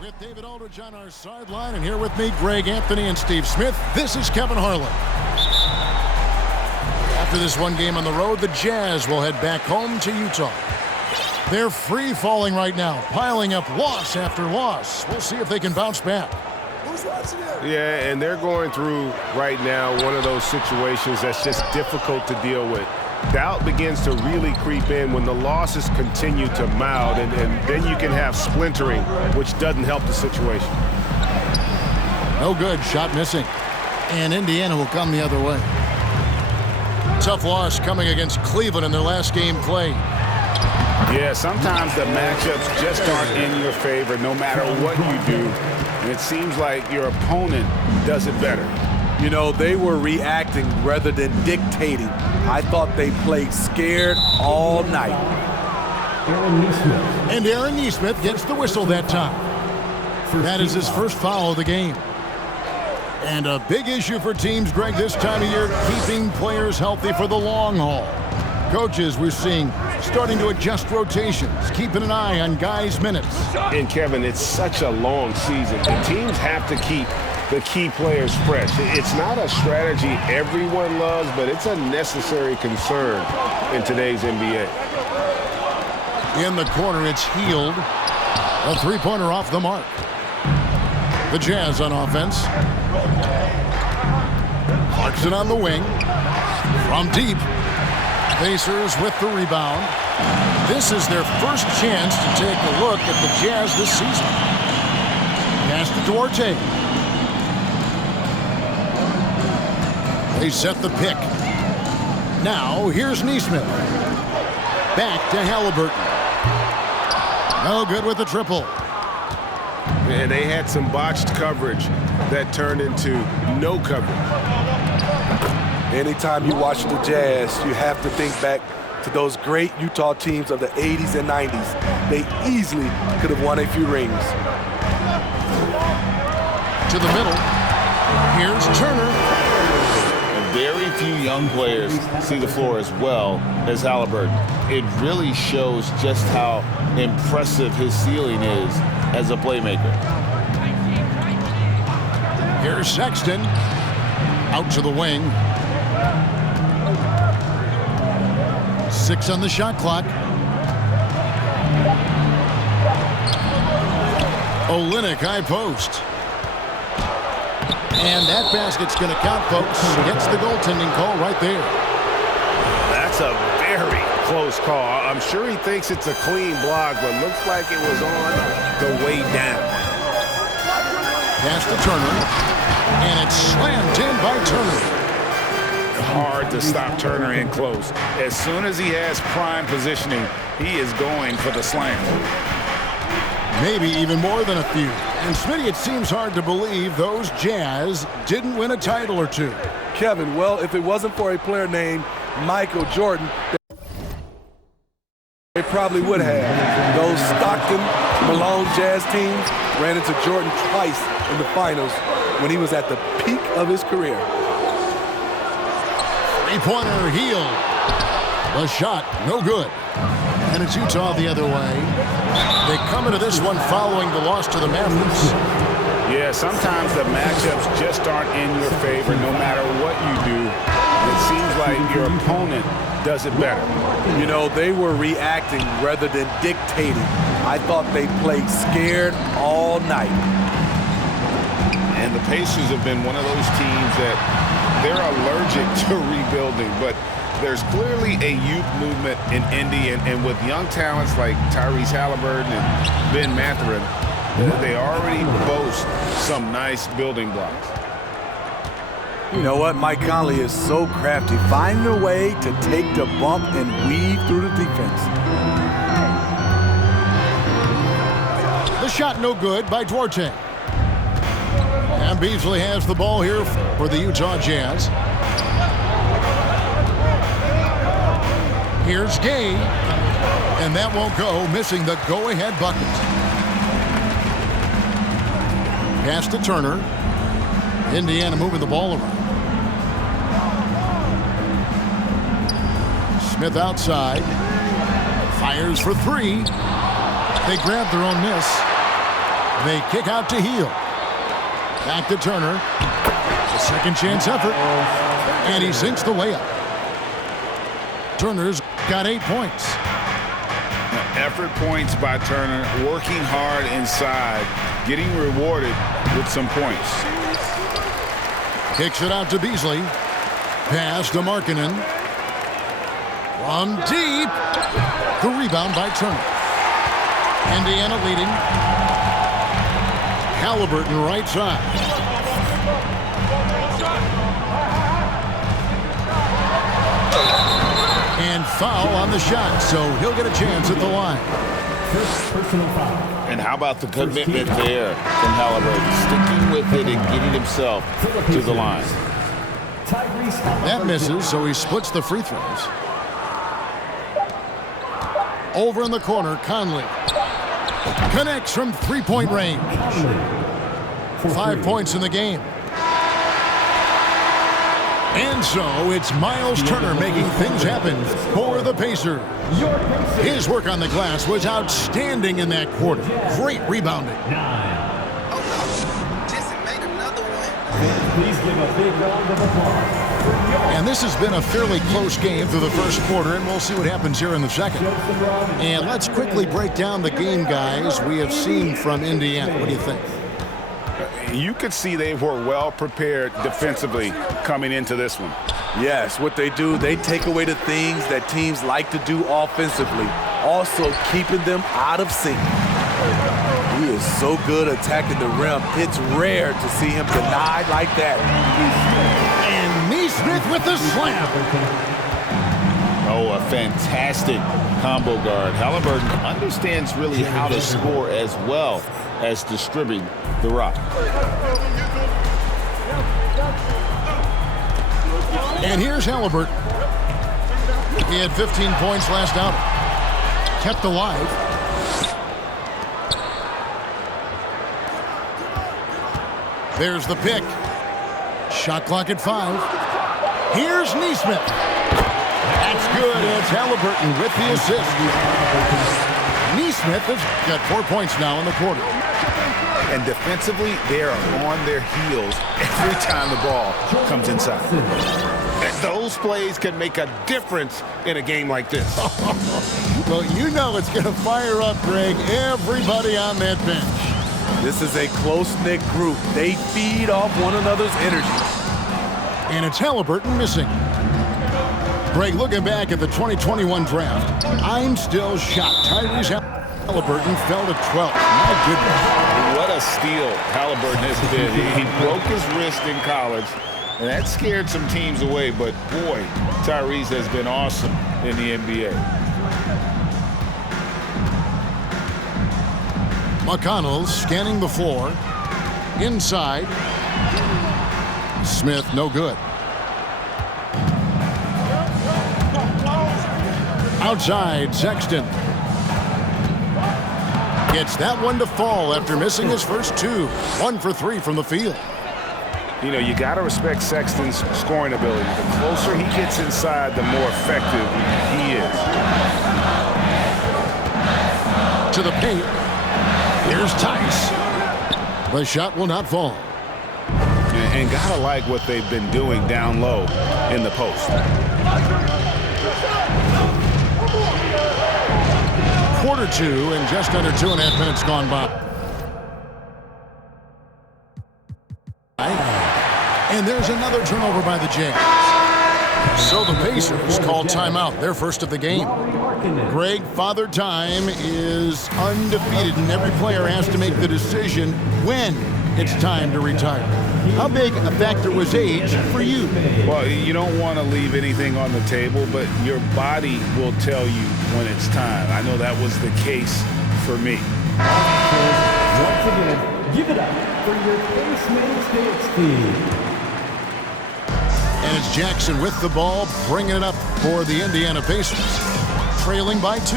With David Aldridge on our sideline, and here with me, Greg Anthony and Steve Smith. This is Kevin Harlan. After this one game on the road, the Jazz will head back home to Utah. They're free-falling right now, piling up loss after loss. We'll see if they can bounce back. Who's watching it? Yeah, and they're going through right now one of those situations that's just difficult to deal with. Doubt begins to really creep in when the losses continue to mount, and then you can have splintering, which doesn't help the situation. No good, shot missing. And Indiana will come the other way. Tough loss coming against Cleveland in their last game played. Yeah, sometimes the matchups just aren't in your favor no matter what you do. And it seems like your opponent does it better. You know, they were reacting rather than dictating. I thought they played scared all night. And Aaron Nesmith gets the whistle that time. That is his first foul of the game. And a big issue for teams, Greg, this time of year, keeping players healthy for the long haul. Coaches, we're seeing, starting to adjust rotations, keeping an eye on guys' minutes. And, Kevin, it's such a long season. The teams have to keep the key players fresh. It's not a strategy everyone loves, but it's a necessary concern in today's NBA. In the corner, it's Hield. A three-pointer off the mark. The Jazz on offense. Clarkson on the wing. From deep. Pacers with the rebound. This is their first chance to take a look at the Jazz this season. Pass to Duarte. They set the pick. Now, here's Nesmith. Back to Halliburton. No good with the triple. And they had some botched coverage that turned into no coverage. Anytime you watch the Jazz, you have to think back to those great Utah teams of the 80s and 90s. They easily could have won a few rings. To the middle. Here's Turner. Very few young players see the floor as well as Halliburton. It really shows just how impressive his ceiling is as a playmaker. Here's Sexton. Out to the wing. 6 on the shot clock. Olynyk high post. And that basket's going to count, folks. Gets the goaltending call right there. That's a very close call. I'm sure he thinks it's a clean block, but looks like it was on the way down. Pass to Turner. And it's slammed in by Turner. Hard to stop Turner in close. As soon as he has prime positioning, he is going for the slam. Maybe even more than a few. And Smitty, it seems hard to believe those Jazz didn't win a title or two. Kevin, well, if it wasn't for a player named Michael Jordan, they probably would have. Those Stockton, Malone Jazz teams ran into Jordan twice in the finals when he was at the peak of his career. Three-pointer Hield. The shot, no good. And it's Utah the other way. They come into this one following the loss to the Mavericks. Yeah, sometimes the matchups just aren't in your favor no matter what you do. It seems like your opponent does it better. You know, they were reacting rather than dictating. I thought they played scared all night. And the Pacers have been one of those teams that they're allergic to rebuilding, but there's clearly a youth movement in Indy, and with young talents like Tyrese Halliburton and Ben Mathurin, they already boast some nice building blocks. You know what? Mike Conley is so crafty, finding a way to take the bump and weave through the defense. The shot no good by Duarte. And Beasley has the ball here for the Utah Jazz. Here's Gay. And that won't go, missing the go-ahead bucket. Pass to Turner. Indiana moving the ball around. Smith outside. Fires for three. They grab their own miss. They kick out to Hield. Back to Turner. A second chance effort. And he sinks the layup. Turner's got 8 points. Effort points by Turner, working hard inside, getting rewarded with some points. Kicks it out to Beasley. Pass to Markkanen. From deep. The rebound by Turner. Indiana leading. Halliburton right side. And foul on the shot, so he'll get a chance at the line. First personal foul. And how about the commitment there from Halliburton, sticking with it and getting himself to the line. That misses, so he splits the free throws. Over in the corner, Conley. Connects from three-point range. 5 points in the game. And so it's Miles Turner making things happen for the Pacers. His work on the glass was outstanding in that quarter. Great rebounding. Please give a big round of applause. And this has been a fairly close game through the first quarter, and we'll see what happens here in the second. And let's quickly break down the game, guys, we have seen from Indiana. What do you think? You could see they were well prepared defensively coming into this one. Yes, what they do, they take away the things that teams like to do offensively, also keeping them out of sync. He is so good attacking the rim. It's rare to see him denied like that. And Nesmith with the slam. Oh, a fantastic combo guard. Halliburton understands really how to score as well as distribute the rock. And here's Halliburton. He had 15 points last outing. Kept alive. There's the pick. Shot clock at 5. Here's Nesmith. That's good. It's Halliburton with the assist. Nesmith has got 4 points now in the quarter. And defensively, they are on their heels every time the ball comes inside. And those plays can make a difference in a game like this. Well, you know it's going to fire up, Greg, everybody on that bench. This is a close-knit group. They feed off one another's energy. And it's Halliburton missing. Greg, looking back at the 2021 draft, I'm still shocked. Tyrese Halliburton fell to 12th. My goodness. What a steal Halliburton has been. He broke his wrist in college, and that scared some teams away. But, boy, Tyrese has been awesome in the NBA. McConnell scanning the floor. Inside. Smith, no good. Outside, Sexton. Gets that one to fall after missing his first 2. 1 for 3 from the field. You know, you got to respect Sexton's scoring ability. The closer he gets inside, the more effective he is. To the paint. Here's Tice. The shot will not fall. And gotta like what they've been doing down low in the post. Quarter 2 and just under 2.5 minutes gone by. And there's another turnover by the Jazz. So the Pacers call timeout, their first of the game. Greg, Father Time is undefeated, and every player has to make the decision when it's time to retire. How big a factor was age for you? Well, you don't want to leave anything on the table, but your body will tell you when it's time. I know that was the case for me. Once again, give it up for your Pace Makes team. And it's Jackson with the ball, bringing it up for the Indiana Pacers. Trailing by 2.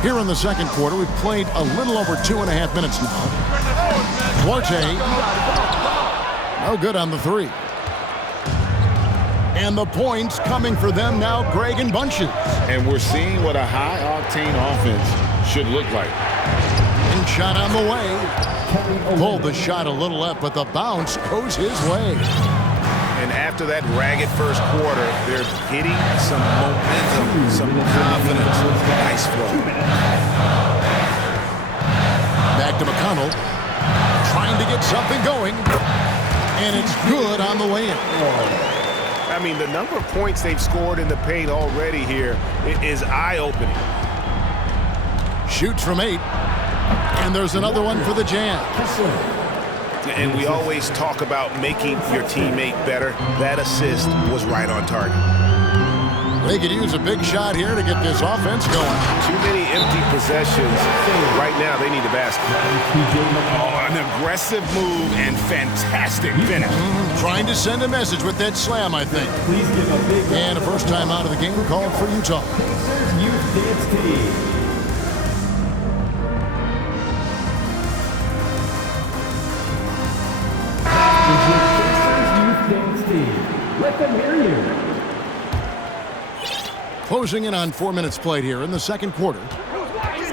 Here in the second quarter, we've played a little over 2.5 minutes now. Duarte, no good on the 3. And the points coming for them now, Greg, in bunches. And we're seeing what a high-octane offense should look like. And shot on the way. Pulled the shot a little left, but the bounce goes his way. And after that ragged first quarter, they're hitting some momentum, some confidence. Nice flow. Back to McConnell. Trying to get something going. And it's good on the way in. I mean, the number of points they've scored in the paint already here is eye-opening. Shoots from 8. And there's another one for the Jazz. And we always talk about making your teammate better. That assist was right on target. They could use a big shot here to get this offense going. Too many empty possessions. Right now, they need a basket. Oh, an aggressive move and fantastic finish. Trying to send a message with that slam, I think. Please give a big And a first time out of the game called for Utah. Pacers Youth Dance Team. Let them hear you. Closing in on 4 minutes played here in the second quarter.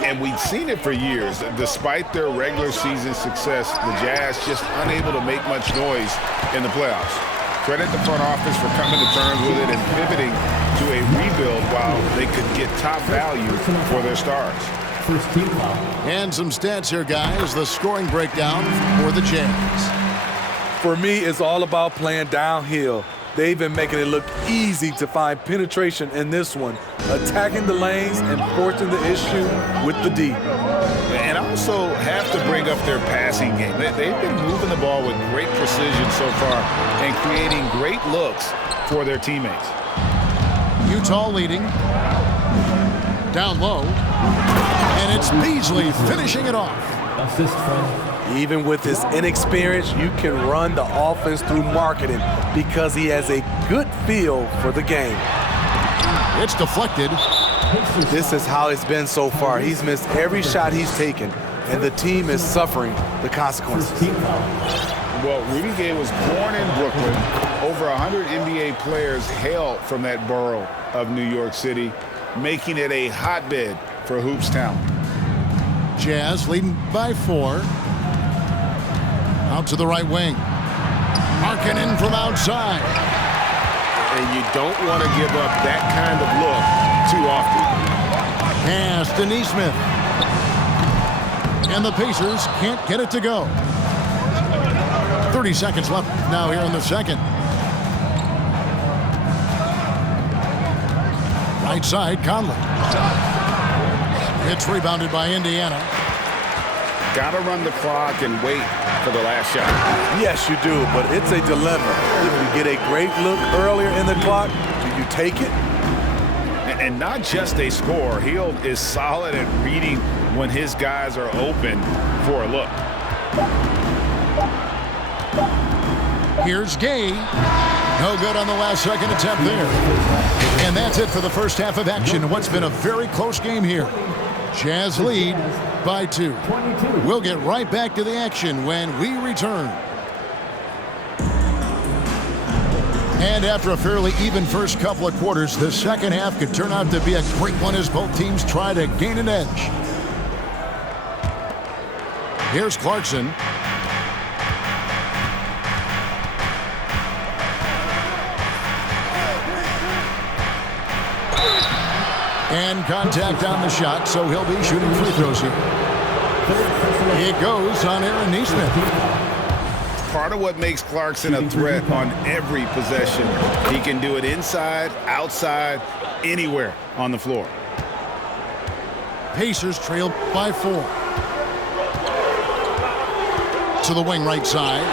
And we've seen it for years. Despite their regular season success, the Jazz just unable to make much noise in the playoffs. Credit the front office for coming to terms with it and pivoting to a rebuild while they could get top value for their stars. First team foul. And some stats here, guys. The scoring breakdown for the Jazz. For me, it's all about playing downhill. They've been making it look easy to find penetration in this one, attacking the lanes and forcing the issue with the D. And also have to bring up their passing game. They've been moving the ball with great precision so far and creating great looks for their teammates. Utah leading. Down low. And it's Beasley finishing it off. Assist from. Even with his inexperience, you can run the offense through marketing because he has a good feel for the game. It's deflected. This is how it's been so far. He's missed every shot he's taken, and the team is suffering the consequences. Well, Rudy Gay was born in Brooklyn. Over 100 NBA players hail from that borough of New York City, making it a hotbed for hoops talent. Jazz leading by 4. Out to the right wing. Markkanen from outside. And you don't want to give up that kind of look too often. Pass to Nesmith. And the Pacers can't get it to go. 30 seconds left now here in the second. Right side, Conley. It's rebounded by Indiana. Got to run the clock and wait for the last shot. Yes, you do, but it's a dilemma. If you get a great look earlier in the clock, do you take it? And not just a score. Hield is solid at reading when his guys are open for a look. Here's Gay. No good on the last second attempt there. And that's it for the first half of action. What's been a very close game here. Jazz lead by 2. We'll get right back to the action when we return. And after a fairly even first couple of quarters, the second half could turn out to be a great one as both teams try to gain an edge. Here's Clarkson. And contact on the shot, so he'll be shooting free throws here. It goes on Aaron Nesmith. Part of what makes Clarkson a threat on every possession. He can do it inside, outside, anywhere on the floor. Pacers trail by 4. To the wing right side.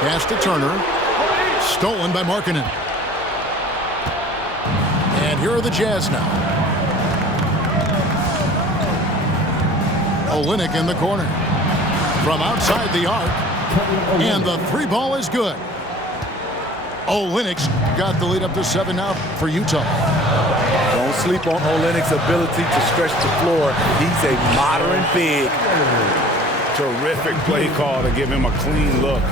Pass to Turner. Stolen by Markkanen. And here are the Jazz now. Olynyk in the corner. From outside the arc. And the 3 ball is good. Olynyk's got the lead up to 7 now for Utah. Don't sleep on Olynyk's ability to stretch the floor. He's a modern big. Terrific play call to give him a clean look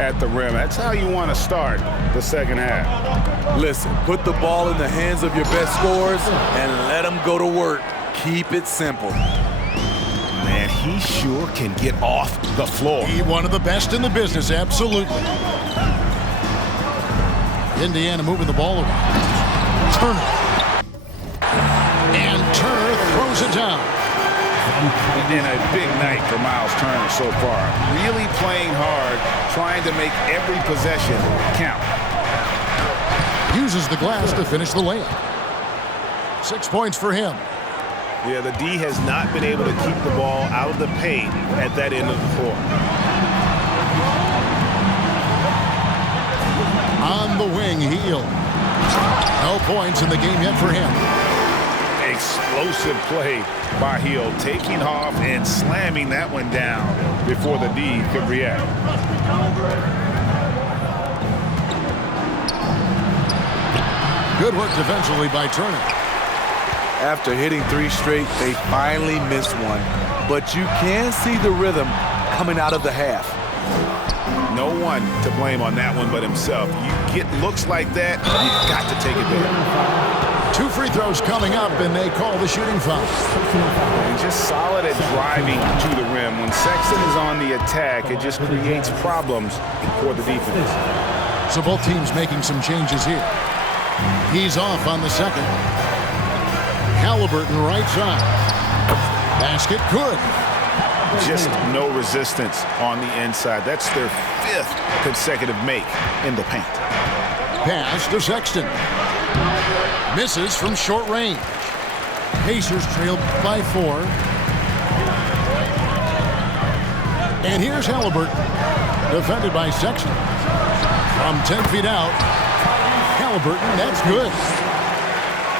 at the rim. That's how you want to start the second half. Listen, put the ball in the hands of your best scorers and let them go to work. Keep it simple. Man, he sure can get off the floor. He one of the best in the business, absolutely. Indiana moving the ball around. Turner. And Turner throws it down. And a big night for Miles Turner so far. Really playing hard, trying to make every possession count. Uses the glass to finish the layup. 6 points for him. Yeah, the D has not been able to keep the ball out of the paint at that end of the floor. On the wing, Hield. No points in the game yet for him. Explosive play by Hield, taking off and slamming that one down before the D could react. Good work defensively by Turner. After hitting 3 straight, they finally missed one. But you can see the rhythm coming out of the half. No one to blame on that one but himself. You get looks like that, you've got to take it there. 2 free throws coming up, and they call the shooting foul. And just solid at driving to the rim. When Sexton is on the attack, it just creates problems for the defense. So both teams making some changes here. He's off on the second. Halliburton right side. Basket good. Just no resistance on the inside. That's their 5th consecutive make in the paint. Pass to Sexton. Misses from short range. Pacers trail by 4. And here's Halliburton. Defended by Sexton. From 10 feet out. Halliburton, that's good.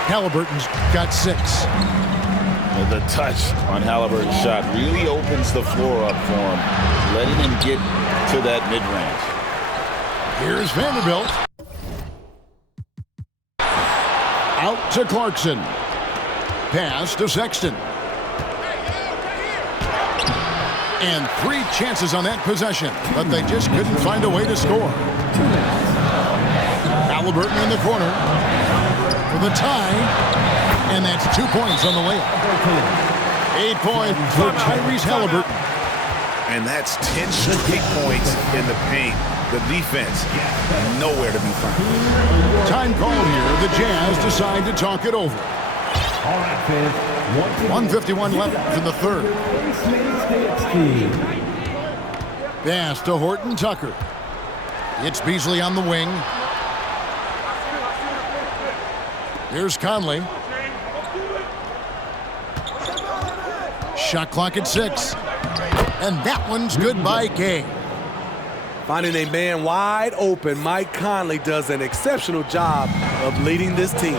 Halliburton's got 6. The touch on Halliburton's shot really opens the floor up for him, letting him get to that mid-range. Here's Vanderbilt. Out to Clarkson. Pass to Sexton. And 3 chances on that possession, but they just couldn't find a way to score. Halliburton in the corner for the tie. And that's 2 points on the layup. 8 points for Tyrese Halliburton. And that's 10 straight points in the paint. The defense, nowhere to be found. Time called here. The Jazz decide to talk it over. All right, fans. 1:51 left in the third. Pass to Horton Tucker. It's Beasley on the wing. Here's Conley. Shot clock at 6. And that one's good by Gay. Finding a man wide open, Mike Conley does an exceptional job of leading this team.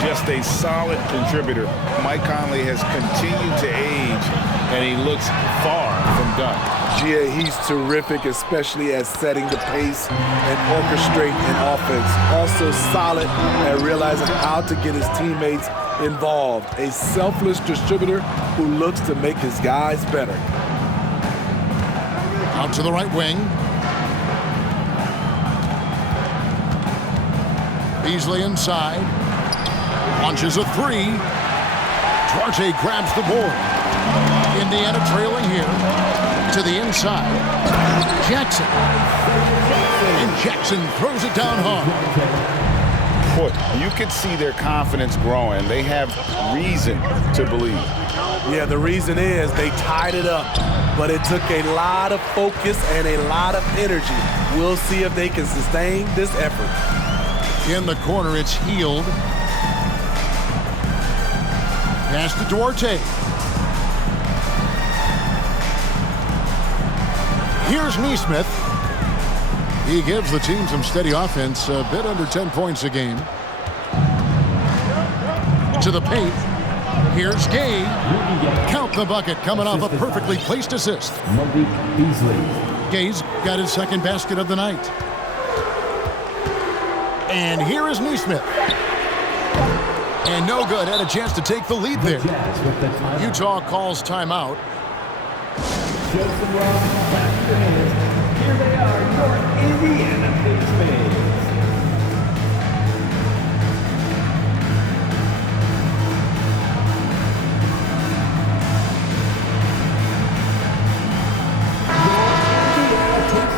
Just a solid contributor. Mike Conley has continued to age, and he looks far from done. Yeah, he's terrific, especially at setting the pace and orchestrating an offense. Also solid at realizing how to get his teammates involved. A selfless distributor who looks to make his guys better. Out to the right wing. Beasley inside. Launches a 3. Duarte grabs the board. Indiana trailing here. To the inside. Jackson. And Jackson throws it down hard. Boy, you could see their confidence growing. They have reason to believe. Yeah, the reason is they tied it up, but it took a lot of focus and a lot of energy. We'll see if they can sustain this effort. In the corner, it's Hield. Pass to Duarte. Here's Nesmith. He gives the team some steady offense, a bit under 10 points a game. To the paint. Here's Gay. Count the bucket, coming off a perfectly placed assist. Malik Beasley. Gay's got his second basket of the night. And here is Nesmith. And no good. Had a chance to take the lead there. Jazz with the timeout. Utah calls timeout. Joseph Ross, back to your hands. here they are, your Indiana Pacers.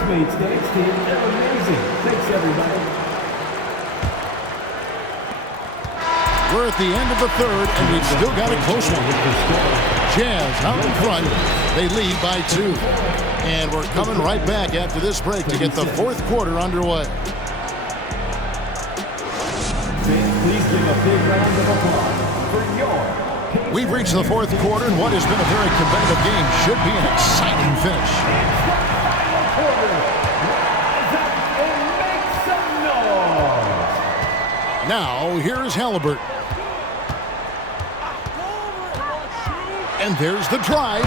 Takes next team. They're amazing. Thanks, everybody. We're at the end of the third, and we've still got a close one. Jazz out in front. They lead by 2. And we're coming right back after this break to get the fourth quarter underway. Please give a big round of applause for your... We've reached the fourth quarter, and what has been a very competitive game should be an exciting finish. Now, here's Halliburton. And there's the drive.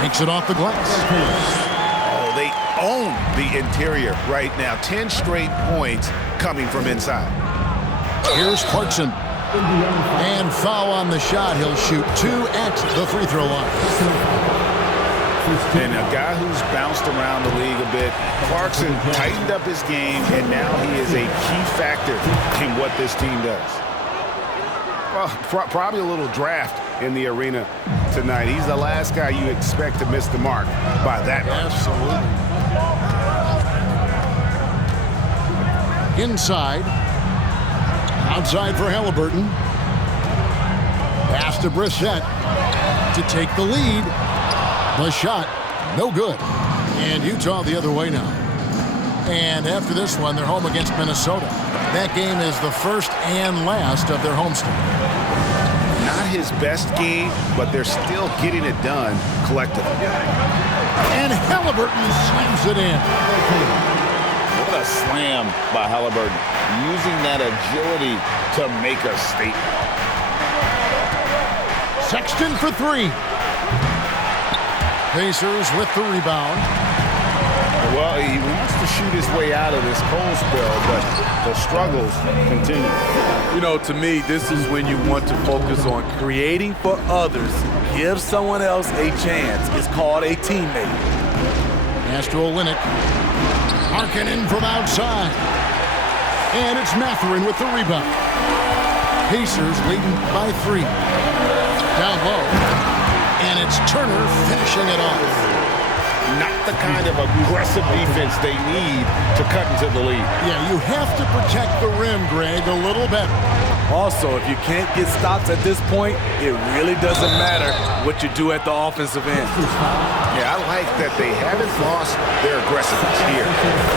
Makes it off the glass. Oh, they own the interior right now. 10 straight points coming from inside. Here's Clarkson. And foul on the shot. He'll shoot 2 at the free throw line. And a guy who's bounced around the league a bit, Clarkson tightened up his game, and now he is a key factor in what this team does. Well, probably a little draft in the arena tonight. He's the last guy you expect to miss the mark by that much. Absolutely. Inside. Outside for Halliburton. Pass to Brissett to take the lead. The shot, no good. And Utah the other way now. And after this one, they're home against Minnesota. That game is the first and last of their homestand. Not his best game, but they're still getting it done collectively. And Halliburton slams it in. What a slam by Halliburton. Using that agility to make a statement. Sexton for 3. Pacers with the rebound. Well, he wants to shoot his way out of this cold spell, but the struggles continue. You know, to me, this is when you want to focus on creating for others. Give someone else a chance. It's called a teammate. Astro Olynyk. Markkanen from outside. And it's Mathurin with the rebound. Pacers leading by 3. Down low. And it's Turner finishing it off. Not the kind of aggressive defense they need to cut into the lead. Yeah, you have to protect the rim, Greg, a little better. Also, if you can't get stops at this point, it really doesn't matter what you do at the offensive end. Yeah, I like that they haven't lost their aggressiveness here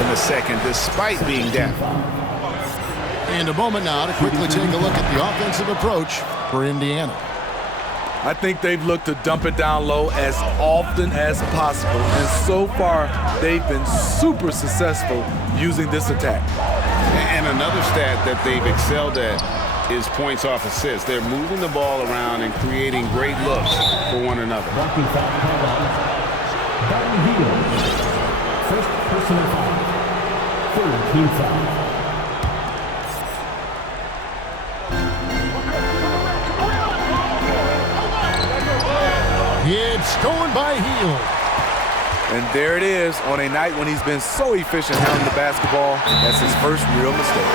in the second, despite being down. And a moment now to quickly take a look at the offensive approach for Indiana. I think they've looked to dump it down low as often as possible, and so far they've been super successful using this attack. And another stat that they've excelled at is points off assists. They're moving the ball around and creating great looks for one another. First personal foul. Third team foul. It's stolen by Hield. And there it is on a night when he's been so efficient handling the basketball. That's his first real mistake.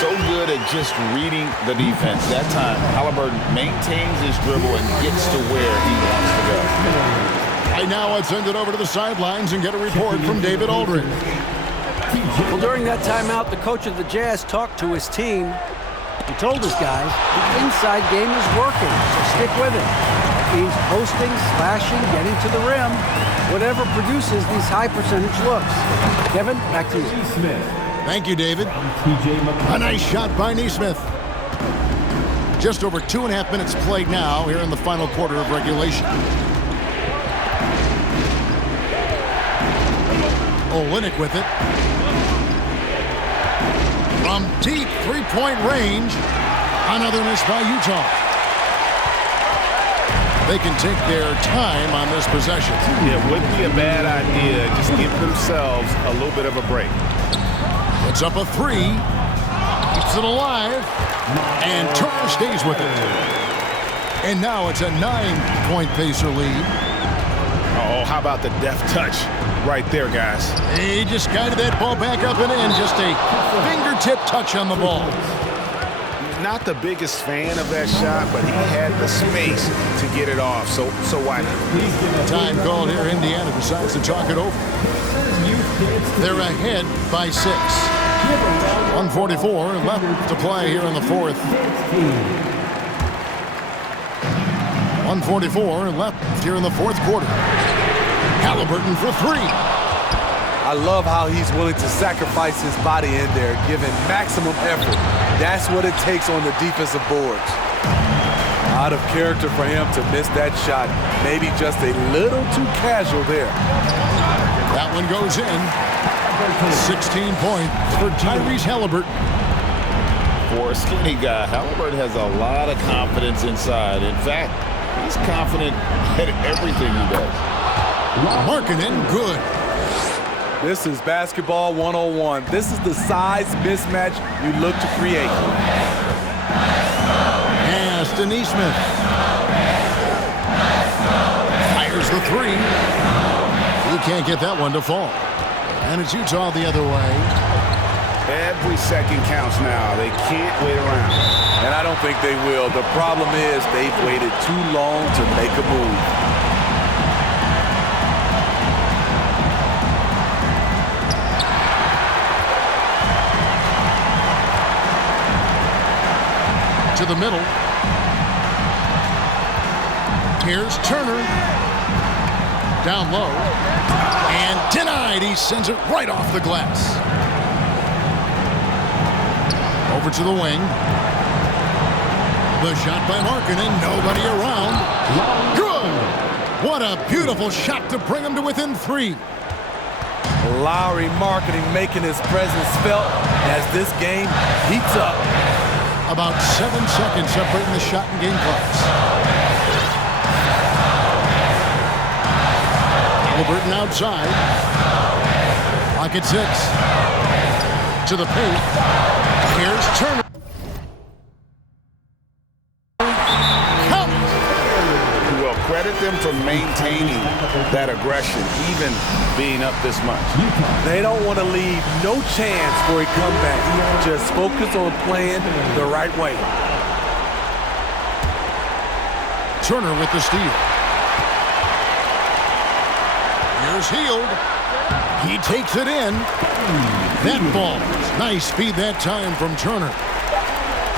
So good at just reading the defense. That time, Halliburton maintains his dribble and gets to where he wants to go. Right now, let's send it over to the sidelines and get a report from David Aldridge. Well, during that timeout, the coach of the Jazz talked to his team. He told his guys, the inside game is working, so stick with it. That means posting, slashing, getting to the rim, whatever produces these high percentage looks. Kevin, back to you. Smith. Thank you, David. A nice shot by Nesmith. Just over 2.5 minutes played now here in the final quarter of regulation. Olynyk with it. From deep three-point range, another miss by Utah. They can take their time on this possession. Yeah, it wouldn't be a bad idea. Just give themselves a little bit of a break. Puts up a 3. Keeps it alive. And Turner stays with it. And now it's a 9-point Pacer lead. Oh, how about the deft touch right there, guys? He just guided that ball back up and in. Just a fingertip touch on the ball. Not the biggest fan of that shot, but he had the space to get it off, so why not? Time called here. Indiana decides to talk it over. They're ahead by 6. 1:44 left to play here in the fourth. 1:44 left here in the fourth quarter. Halliburton for 3. I love how he's willing to sacrifice his body in there, giving maximum effort. That's what it takes on the defensive boards. Out of character for him to miss that shot. Maybe just a little too casual there. That one goes in. 16 points for Tyrese Halliburton. For a skinny guy, Halliburton has a lot of confidence inside. In fact, he's confident at everything he does. Markkanen, good. This is basketball 101. This is the size mismatch you look to create. Pass to Nesmith. Fires the 3. He can't get that one to fall. And it's Utah the other way. Every second counts now. They can't wait around. And I don't think they will. The problem is they've waited too long to make a move. To the middle. Here's Turner. Down low. And denied. He sends it right off the glass. Over to the wing. The shot by Markkanen. Nobody around. Good. What a beautiful shot to bring him to within 3. Lauri Markkanen making his presence felt as this game heats up. About 7 seconds separating the shot and game clocks. Halliburton outside. Pocket 6. To the paint. Here's Turner. Count. Well, credit them for maintaining that aggression, even being up this much. They don't want to leave no chance for a comeback. Just focus on playing the right way. Turner with the steal. Here's Hield. He takes it in. That ball. Nice speed that time from Turner.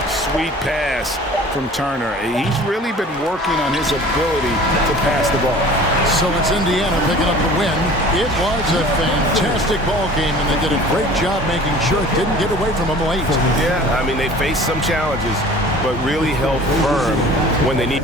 Sweet pass from Turner. He's really been working on his ability to pass the ball. So it's Indiana picking up the win. It was a fantastic ball game, and they did a great job making sure it didn't get away from them late. Yeah, I mean, they faced some challenges, but really held firm when they need.